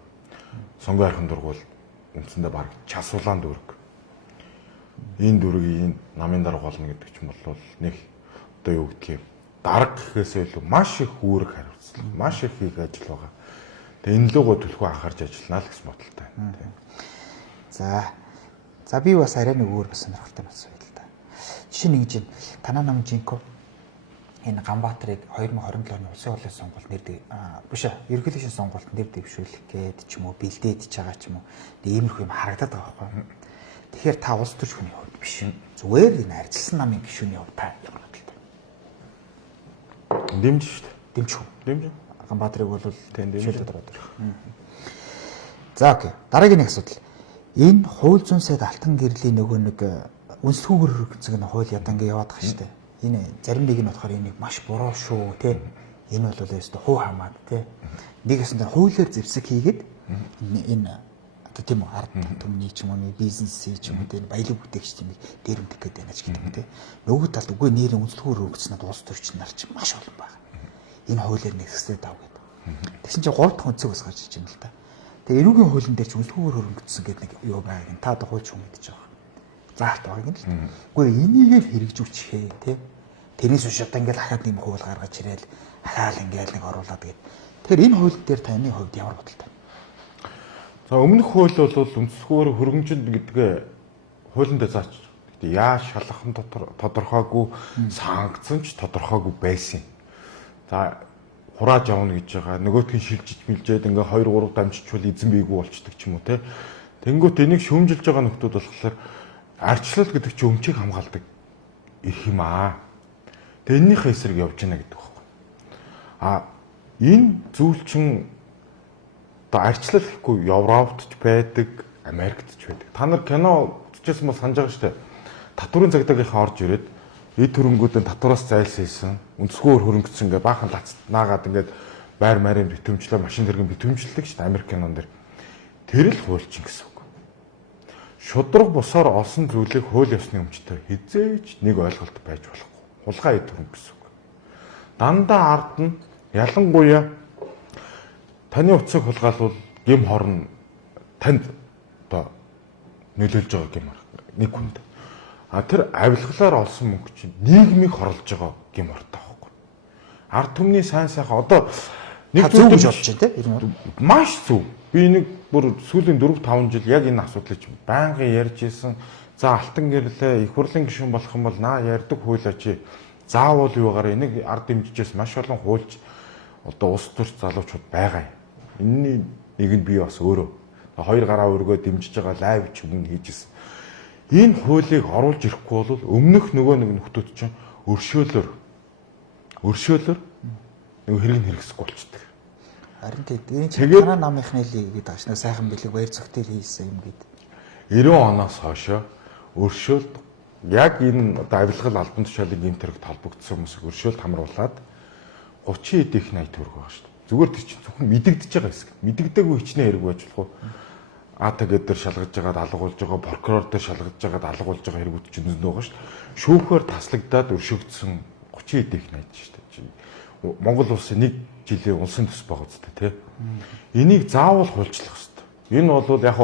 Сонгоо архин дургуул үндсэндээ баг час улаан дүрэг. Энэ дүргийн намын дарга болно гэдэг ч юм бол нэг одоо юу гэдгийг дарга гэхээсээ илүү маш их үүрэг хариуцлага, маш их хийх ажил байгаа. Тэгээ энэ лугоо төлхөө анхаарч ажиллана л гэсэн бодолтой. За би бас арай нэг өөр бас сонирхолтой бас байл та. Жишээ нь ингэж танаа нам жинко энэ Ганбаатарыг 2027 оны улсын хурлын сонгуульд биш ерөнхийлөгчийн сонгуульд нэр дэвшүүлэх гээд ч юм уу бэлдээд ч байгаа ч юм уу иймэрхүү юм харагдаад байгаа байхгүй. Тэгэхээр та улс төрч хүний хувьд биш зүгээр энэ арчилсан намын гишүүний хувьд та ямар бодолтой? Дэмж шүү дээ. Дэмжих үү? Дэмж. Ганбаатарыг бол дэмжиж ороод ирэх. За окей. Дараагийн нэг асуудал. Энэ хууль зүйн сайд алтан гэрлийн нөгөө нэг үнэлэхүүгээр хөргөцөг нь хууль ядангээ яваад байгаа шүү дээ. Энэ зарим нэг нь болохоор энийг маш буруу шүү тий. Энэ бол өөрөөсөө хуу хамаад тий. Нэгээс нь хуулиар зэвсэг хийгээд энэ одоо тийм үү ард түмний ч юм уу бизнесийн ч юм уу тий баялаг бүтээгч тийм дээрэмдэх гээд байна ч гэдэг юм тий. Нөгөө талд үгүй нэрийн үнэлэхүүгээр хөргөцнөд улс төрч нар ч маш олон байна. Энэ хуулиар нэгсээд ав гэдэг. Тэгсэн чинь 3 дахь өнцөг бас гарч иж байна л да. Тэгээ эрүүгийн хуулийн дээр ч үнэлэхүүгээр хөргөцсөн гэдэг нэг юу байгааг та одоо хуульч хүн мэдэж байгаа. Заалт байгааг нь л. Үгүй энийгээ хэрэгжүүлчихээ тий. Тэрнээс биш одоо ингээл ахаад нэг хууль гаргаж ирээл ахаал ингээл нэг оруулаад гээд. Тэгэхээр энэ хууль дээр таны хувьд ямар бодолтой? За өмнөх хууль бол үндэслэхүүгээр хөргөмжинд гэдгээ хуулийн дээр заач. Гэтэ яаж шалгах нь тодорхойгүй, санкцсан ч тодорхойгүй байсан. За хурааж явна гэж байгаа. Нөгөөдх нь шилжиж мэлжээд ингээ 2 3 дамжичвал эзэн бийгүй болчдөг ч юм уу те. Тэнгүүт энийг шүүмжилж байгаа нөхдүүд болохоор ардчлал гэдэг чинь өмчийг хамгаалдаг эрх юм аа. Тэгээ эннийхээ эсрэг явж байна гэдэг байхгүй. Энэ зүйл чинь одоо ардчлал гэхгүй Европт ч байдаг, Америкт ч байдаг. Та нар кино үзчихсэн бол санаж байгаа шүү дээ. Татврын цагдаагийнхаа орж ирээд эд хөрөнгүүдэн татвараас зайлсхийсэн, өнцгөр хөрөнгөцсөн ингээ баахан лацнаагаад ингээд байр марын битүүмжлээ, машин тэргийн битүүмжлдэг шүү дээ Америк кинон дэр. Тэр л хуульчин гэсэн үг. Шудраг бусаар олсон зүйлийг хууль ёсны өмчтөөр хизээж нэг ойлголт байж болохгүй. Хулгай эд хөрөнгө гэсэн үг. Дандаа ард нь ялангуяа таны утсыг хулгайлвал гим хорн танд одоо нөлөөлж байгаа гэмээр нэг хүнд. Тэр авилгалаар олсон мөнгө чинь нийгмийг хорлож байгаа гим хортой байхгүй. Ард түмний сайн сайхан одоо нэг зөв гэж бодож байна тийм. Маш зөв. Би нэг бүр сүүлийн 4-5 жил яг энэ асуудлыг чинь байнгын ярьж исэн. За алтан гэрлээ их хурлын гишүүн болох юм бол ярьдаг хуулиач. Заавал юугаар энийг ард дэмжижээс маш олон хуульч одоо улс төрч залуучууд байгаа юм. Энэний нэг нь би бас өөрөө хоёр гараа өргөө дэмжиж байгаа лайв ч юм хийжсэн. Энэ хуулийг оруулж ирэхгүй бол өмнөх нөгөө нэг нөхдүүд чинь өршөөлөөр нэг хэрэг хэрэгсэхгүй болчихдог. Харин тийм танаа намынхны л гэдэг ашна сайхан бэлэг баяр цогтөл хийсэн юм гээд 90 оноос хойшоо өршөөлд яг энэ одоо авилгал албан тушаалын гэмтэрэгт холбогдсон хүмүүс өршөөлд хамруулад 30 эдийнх 80 төгрөг байгаа шүү дээ. Зүгээр тэр чинь зөвхөн мэдэгдэж байгаа хэсэг. Мэдэгдээгүй хичнээн хэрэг байж болох уу? Тэгээд дээр шалгаж байгаад алгуулж байгаа, прокурор дээр шалгаж байгаад алгуулж байгаа хэрэгүүд чинь зөндөө байгаа шүү дээ. Шүүхээр таслагдаад өршөөгдсөн 30 эдийнх 80 шүү дээ. Монгол улсын нэг жилийн улсын төс байгаа үстэй тий. Энийг заавал хуульчлах хэрэгтэй. Энэ бол яг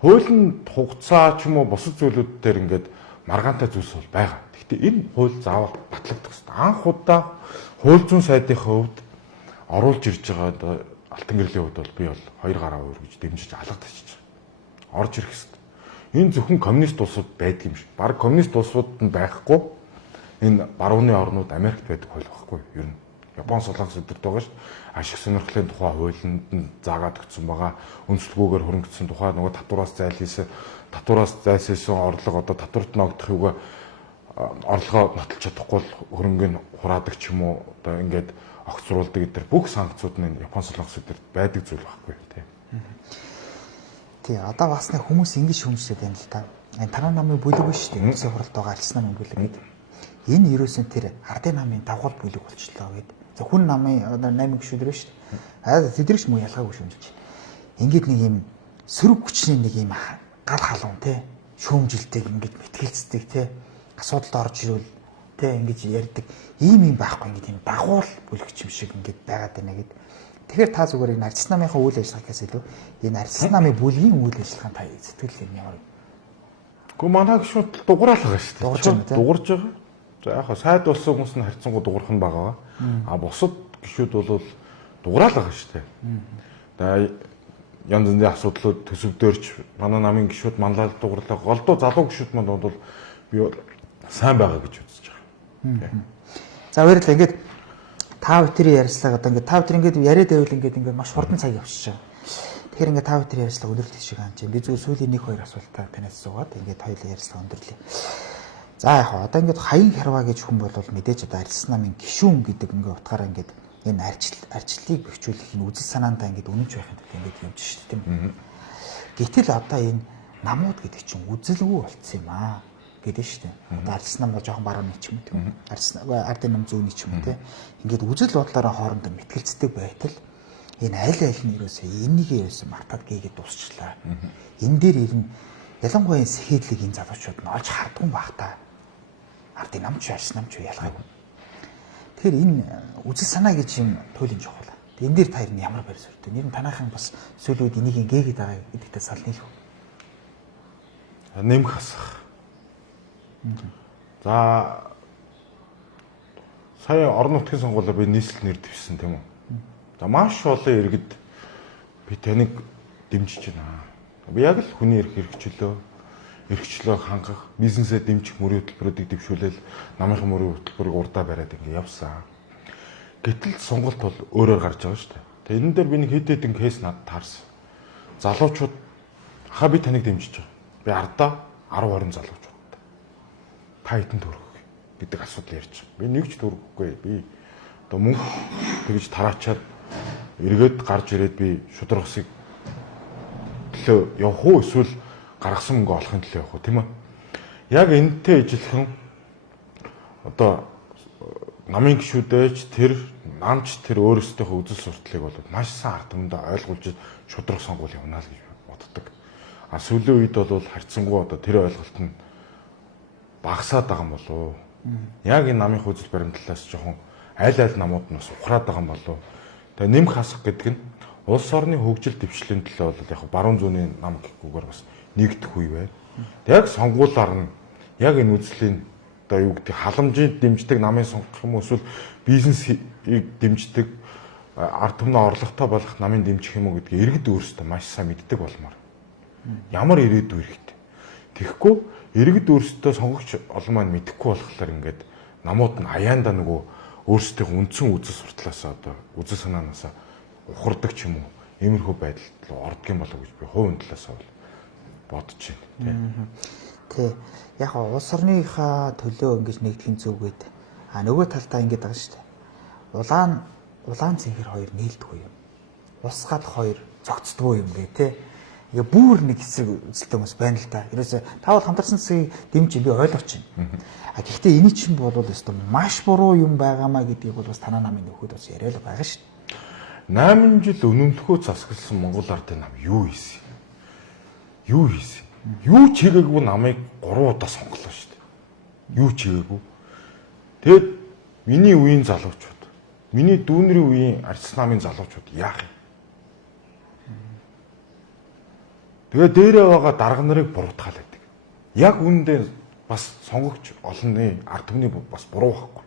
хуулийн хугацаа ч юм уу бусад зүйлүүд дээр ингээд маргаантай зүйлс бол байгаа. Гэхдээ энэ хууль заавал батлагдах хэрэгтэй. Анх удаа хууль зүйн сайдынхаа хувьд оруулж ирж байгаа алтан гэрлийн хувьд бол би бол хоёр гараа өргөж дэмжиж алгадчихж байгаа. Орж ирэх хэрэгтэй. Энэ зөвхөн коммунист улсууд байдаг юм шиг. Бараг коммунист улсууд нь байхгүй. Энэ барууны орнууд Америкт байдаг хууль байхгүй юу? Ер нь Япон, Солонгос өдөрт байгаа шүү. Ашиг сонирхлын тухай хуулинд нь заагаад өгсөн байгаа. Өнцлөгөөгөр хөрөнгөцсөн тухай нөгөө татвараас зайлсхийсэн орлого одоо татварт ногдох юугаа орлогоо нотолж чадахгүй хөрөнгөний хураадаг ч юм уу одоо ингээд огцруулдаг гэдэр бүх санкцууд нь Япон, Солонгос өдөрт байдаг зүйл байхгүй тий. Тий, одоо бас нэг хүмүүс ингэж хүмжлээд байна л та. Энэ танаа намын бүлэг биш үү? Үнэсээ хуралд байгаа арчсан намын бүлэг гэдэг. Энэ ерөөсөн тэр ардын намын давгал бүлэг болчлоо гэдэг. За хүн намын 8 гишүүдэр шүү дээ. Тэдэрч муу ялгаагүй шүүмжилж байна. Ингээд нэг юм сөрөг хүчний нэг юм гал халуун те шүүмжилдэг ингээд мэтгэлцдэг те асуудалд орж ирвэл те ингэж ярьдаг ийм байхгүй ингээд юм дагуул бүлэгч юм шиг ингээд байгаад байна гэд. Тэгэхээр та зүгээр энэ арчсан намынхаа үйл ажиллагаас илүү энэ арчсан намын бүлгийн үйл ажиллагаанд та сэтгэл юм ямар вэ? Гэхдээ манай гишүүд дугураал байгаа шүү дээ. Дугурж байгаа. За яг сайд болсон хүмүүс нь харьцангуй дугуурх нь байгаа. Бусад гишүүд бол дугураал байгаа шүү дээ. Тэгээ янз бүрийн асуудлууд төсөвдөрч манай намын гишүүд манлал дугуурлаа. Голдуу залуу гишүүд манд бол би сайн байгаа гэж үзэж байгаа. За баярлалаа. Ингээд та бүхэн ярьцлага одоо ингээд та бүхэн ингээд яриад байвал ингээд маш хурдан цаг явчихж байгаа. Тэгэхээр ингээд та бүхэн ярьцлага өндөрлөх шиг хаан чинь би зөв сүүлийн 1-2 асуултаа танаас суугаад ингээд хоёулаа ярьцлага өндөрлөе. За яг одоо ингээд хаян хярваа гэж хүн бол мэдээж одоо арчсан намын гишүүн гэдэг ингээд утгаараа ингээд энэ арчлалыг бэхжүүлэх энэ үзэл санаандаа ингээд үнэнч байхын тулд ингээд явж шүү дээ тийм. Гэтэл одоо энэ намууд гэдэг чинь үзэлгүй болцсон юм аа гэдэг шүү дээ. Одоо арчсан нам бол жоохон барууны ч юм тийм. Ардын нам зүүнний ч юм тийм. Ингээд үзэл бодлороо хоорондоо мэтгэлцдэг байтал энэ аль нь ерөөсөө энийг ерөөсөө мартаад гээгээд дуусчлаа. Энэ дээр ирнэ ялангуяа сэхэдлийг энэ залуучууд нь олж хардсан байх та. Ардын намч арчсан намч ялгаагүй. Тэгэхээр энэ үзэл санаа гэж юм туйлын чухал. Энэ дээр та ирнэ ямар байр суурьтай. Нэр нь танайхан бас сөүлүүд энийг гээгээд байгаа гэдэгтээ салны л. Нэмэх хасах. За сая орон нутгийн сонгуулиар би нийслэл нэр дэвсэн тийм үү. За маш олон иргэд би таныг дэмжиж байна. Би яг л хүний эрхчлөө хангах, бизнесээ дэмжих мөрийн хөтөлбөрүүдийг дэвшүүлэл намынхан мөрийн хөтөлбөрийг урдаа бариад ингэ явсан. Гэтэл сонголт бол өөрөөр гарч байгаа шүү дээ. Тэгээ энэ дээр би нэг хэд хэдэн кейс надад таарсан. Залуучууд Хаа би таныг дэмжиж байгаа. Би ардаа 10 20 залууч байна. Та хэдэн төгрөг гэдэг асуудал ярьж байгаа. Би нэг ч төгрөггүй. Би одоо мөнгө тэгж тараачаад эргээд гарч ирээд би шударгасыг төлөө явах уу эсвэл гаргасан мөнгө олохын төлөө явах уу тийм ээ. Яг энэтэй ижилхэн одоо намын гишүүдэж тэр намч тэр өөрөөсөө үзэл сурталыг бол маш сайн ард түмэндээ ойлгуулж шудраг сонгуул явна л гэж боддог. А сүүлийн үед бол харьцангуй одоо тэр ойлголт нь багасаад байгаа юм болов. Яг энэ намын үзэл баримтлалаас жоохон аль намууд нь бас ухраад байгаа юм болов. Тэгээ нэмэх хасах гэдэг нь улс орны хөгжил дэвшлийн төлөө бол яг баруун зүүнний нам гэхгүйгээр бас нэгдэх үе байна. Яг сонгуулаар нь яг энэ үзлийн одоо юу гэдэг халамжийг дэмждэг намын сонгох юм эсвэл бизнесийг дэмждэг ард түмний орлоготой болох намын дэмжих юм уу гэдгийг иргэд өөрсдөө маш сайн мэддэг болмоор. Ямар ирээдүй хэрэгтэй. Тэгэхгүй иргэд өөрсдөө сонгогч олон маань мэдэхгүй болохоор ингээд намууд нь аяанда нөгөө өөрсдийн үндсэн үзэл сурталаасаа одоо үзэл санаанаасаа ухардаг ч юм уу иймэрхүү байдалд ордог юм болов гэж би хувийн талаасаа бодож байна. Тий. Яг улс орныхаа төлөө ингэж нэгдэхин зүг гээд нөгөө талдаа ингэж байгаа шүү дээ. Улаан цэнхэр хоёр нийлдэггүй юм. Ус гал хоёр зогцдоггүй юм гээ тий. Ингээ бүр нэг хэсэг үзэлтэй хүмүүс байна л да. Ерөөсө та бол хамтарсан цэгийг дэмжиж би ойлгож байна. А гэхдээ энэ чинь бол өстө маш буруу юм байгаамаа гэдгийг бол бас танаа намын нөхөд бас яриад байгаа шүү дээ. 8 жил өнөмлөхөө засагласан Монгол ардын нам юу хийсэн? Юу хийсэн? Юу ч хийгээгүй намайг 3 удаа сонголоо шүү дээ. Юу ч хийгээгүй. Тэгэд миний үеийн залуучууд, миний дүүнрийн үеийн арчс намын залуучууд яах юм? Тэгээ дээрээ байгаа дарга нарыг буруутгаал байдаг. Яг үүндээ бас сонгогч олонний ард түмний бас буруу байхгүй.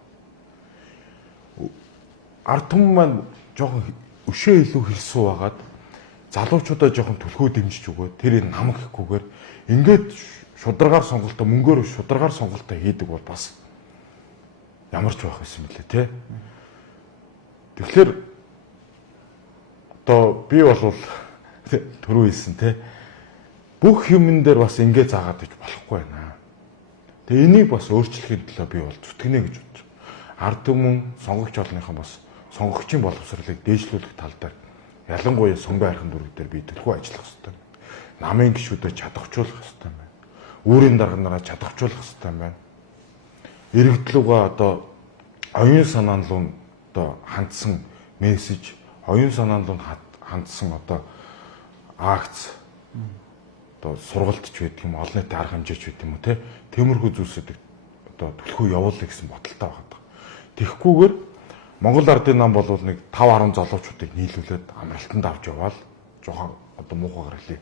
Ард түмэн маань жоохон өшөө илүү хэрсүү байгаад залуучуудаа жоохон түлхүү дэмжиж өгөө. Тэр нам гэхгүйгээр ингээд шударгаар сонголтоо мөнгөөр шударгаар сонголтоо хийдэг бол бас ямар ч байх юм бэлээ те. Тэгэхээр одоо би бол түрүү хэлсэн те. Бүх юмн дээр бас ингэ заагаад иж болохгүй байна. Тэгээ энийг бас өөрчлөхийн төлөө би бол зүтгэнэ гэж бодож байна. Ард түмэн сонгогч олонныхон бас сонгогчийн боловсролыг дээшлүүлэх тал дээр ялангуяа Сүмбай хайрхан дүрэг дээр би төлхөө ажиллах хэрэгтэй. Намын гишүүдэд чадахжуулах хэрэгтэй байна. Өөрийн дарганараа чадахжуулах хэрэгтэй байна. Иргэдлүүгээ одоо оюун санаан руу одоо хандсан мессеж, оюун санаан руу хандсан одоо акц одоо сургалт ч байдаг юм, олон нийтийн арга хэмжээч байдаг юм уу те. Тиймэрхүү зүйлсүүдийг одоо төлхөө явуулъя гэсэн бодолтой байгаа. Тэгэхгүйгээр Монгол ардын нам бол нэг 5-10 залуучуудыг нийлүүлээд амралтанд авч яваал жоохон одоо муухай гаргалыг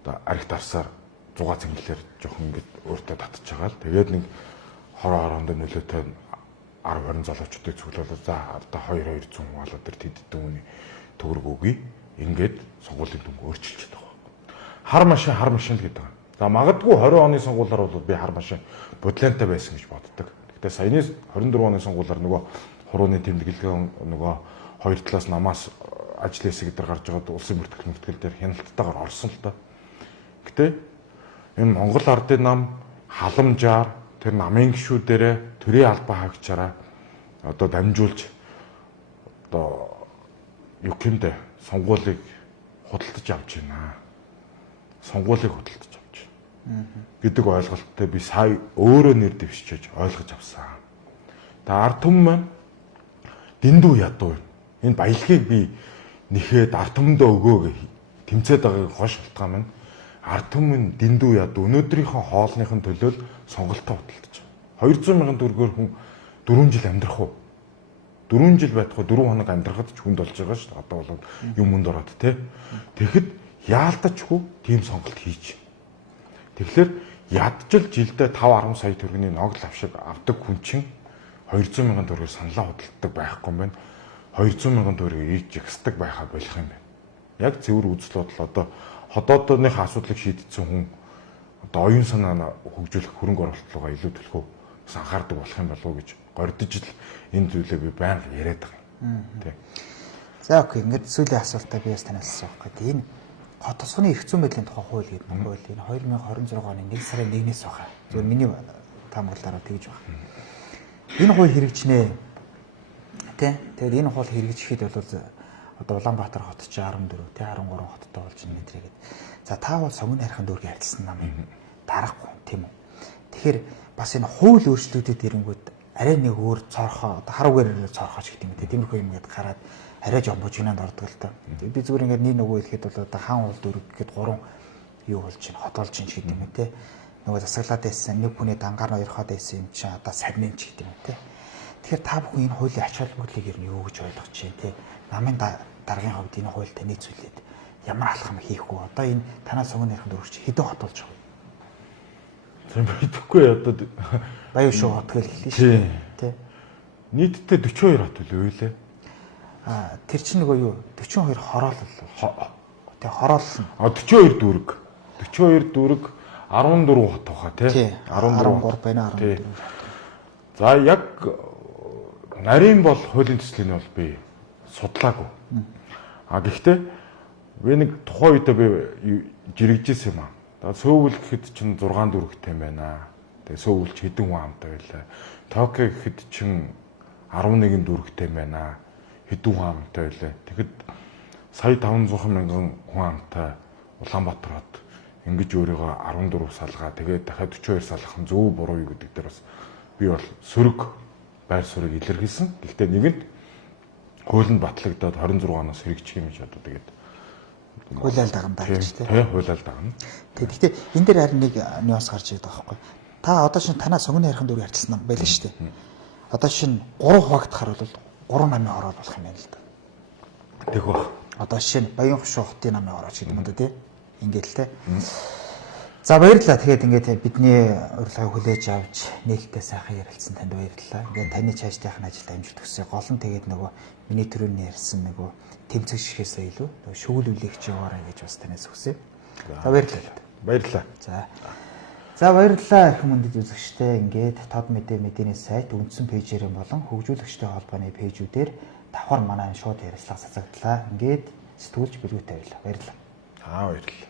одоо аригт авсаар 6 цэнгэлээр жоохон ингэж өөртөө татчих байгаа л тэгээд нэг хороонд нөлөөтэй 10-20 залуучуудыг цуглуулаад за одоо 200 хүн болоод тэр тэддэн хүний төгрөг өгье. Ингээд сонгуулийн дүнг өөрчилж байгаа. Хар машин л гэдэг. За магадгүй 20 оны сонгуулиар бол би хар машин бодлонтой байсан гэж боддог. Гэхдээ саяны 24 оны сонгуулиар нөгөө хурууны тэмдэглэгээ нөгөө хоёр талаас намаас ажил хэсэг дээр гарч байгаад улсын бүртгэл дээр хяналттайгаар орсон л та. Гэтэ энэ Монгол ардын нам халамжаар тэр намын гишүүдэрээ төрийн албаа хаагчаараа одоо дамжуулж одоо юу гэмдэ сонгуулийг худалдаж авч байна. Сонгуулийг худалдаж авч байна гэдэг ойлголттой би сая өөрөө нэр дэвшиж ойлгож авсан. Тэгээ ард түмэн маань дэндүү ядуу байна. Энэ баялагийг би нэхээд ард түмэндээ өгөө гэж тэмцээд байгааг гол шалтгаан маань ард түмэн дэндүү ядуу өнөөдрийнхөө хоолныхын төлөө сонголтоо худалдаж байгаа. 200 мянган төгрөгөөр хүн 4 жил амьдрах уу? 4 жил байхгүй 4 хоног амьдрахад ч хүнд болж байгаа шүү дээ. Одоо бол юм хүнд ороод тий. Тэгэхэд яалтачгүй тийм сонголт хийж. Тэгэхээр ядчил жилдээ 5-10 сая төгрөгийн ногдол авшиг авдаг хүн чинь 200 мянган төгрөгөөр саналаа худалдадаг байхгүй юм байна. 200 мянган төгрөгийг ийж жагсдаг байхаа болох юм байна. Яг цэвэр үзэл бодол одоо ходоодныхаа асуудлыг шийдсэн хүн одоо оюун санаа хөгжүүлэх хөрөнгө оруулалт руугаа илүү төлхөө анхаардаг болох юм болов уу гэж гордож л энэ зүйлээ би байнга яриад байгаа юм. Тий. За окей, ингээд сүүлийн асуултаа би бас танаас асуух гэдэг. Энэ Хот тосгоны эрх зүйн байдлын тухай хууль гэдэг нь хууль энэ 2026 оны 1 сарын 1-ээс баха. Зөвхөн миний таамаглалаараа тэгж байна. Энэ хууль хэрэгжнээ. Тэ. Тэгээд энэ хууль хэрэгжихэд бол одоо Улаанбаатар хот чи 14, тэ 13 хоттой болж байна мэдрээгээд. За та бол сонгоны харихын дүүргийн харилцсан намын дарахгүй тийм үү. Тэгэхээр бас энэ хууль өөрчлөгдөд ирэнгүүт арай нэг өөр цорхоо одоо харуугаар цорхооч гэдэг юм те. Тиймэрхүү юм гээд гараад арай жоо бужигнанд ордог л та. Би зүгээр ингээд нэг нөгөө хэлэхэд бол одоо хаан уул дүүрэг гэхэд 3 юу болж байна, хот болж байна ч гэдэг юм те. Нөгөө засаглаад байсан нэг хүний дангаар нь хоёрхоод байсан юм чинь одоо сарнин ч гэдэг юм те. Тэгэхээр та бүхэн энэ хуулийн ач холбогдлыг ер нь юу гэж ойлгож байна те. Намын даргын хувьд энэ хууль таны зүйлээд ямар алхам хийхгүй одоо энэ танаа сонгоны харихын дүүрэгч хэдэн хот болж байгаа вэ? Тийм бидэхгүй одоо Баян шүү хот гэж хэлсэн шүү дээ. Нийтдээ 42 хот үлээ лээ. Тэр чинь нөгөө юу 42 хороол л. Тэ хороолсон. 42 дүүрэг. 42 дүүрэг 14 хот баха тий. 13 байна 14. За яг нарийн бол хуулийн төслийн бол би судлаагүй. Гэхдээ би нэг тухайн үедээ би жирэгжсэн юм аа. Сөөвөл гэхэд чинь 6 дүүрэгтэй байна. Тэгээ сөөвөл ч хэдэн хүн хамтай байлаа. Токио гэхэд чинь 11 дүүрэгтэй байна. Хэдэн хүн хамтай байлаа. Тэгэхэд сая 500 мянган хүн хамтай Улаанбаатар хот ингэж өөрийгөө 14 салгаа тэгээд дахиад 42 салгах нь зөв буруу юу гэдэг дээр бас би бол сөрөг байр суурийг илэрхийлсэн. Гэхдээ нэгэнд хуулинд батлагдаад 26 оноос хэрэгжих юм шиг одоо тэгээд хуулиал дагамдаа гэж тийм. Тий, хуулиал дагна. Тэгэхдээ энэ дээр харин нэг нюанс гарч ирээд байгаа байхгүй. Та одоо шинэ танаа сонгоны харихын дүүрийг харьцсан юм байл шүү дээ. Одоо шинэ 3 хуваагдахаар бол 3 намын ороод болох юм байна л да. Тэг баг. Одоо шинэ Баян хошуу хотын намын орооч гэдэг юм да тий. Ингээд л тий. За баярлалаа. Тэгээд ингээд бидний урилгыг хүлээж авч нээлттэй сайхан ярилцсан танд баярлалаа. Ингээд таны цаашдынхаа ажилд амжилт хүсье. Гол нь тэгээд нөгөө миний түрүүний ярьсан нөгөө тэмцэх шихээсээ илүү нөгөө шүүлүүлэгч яваарай гэж бас танаас хүсье. За баярлалаа. Баярлалаа. За баярлалаа их мөндөд үзэгчтэй. Ингээд тод мэдээний сайт үндсэн пэйжээр болон хөгжүүлэгчтэй холбооны пэйжүүдээр давхар манай шууд ярилцлага цацагдлаа. Ингээд сэтгүүлч бэлгүүтэй байлаа. Баярлалаа. Баярлалаа.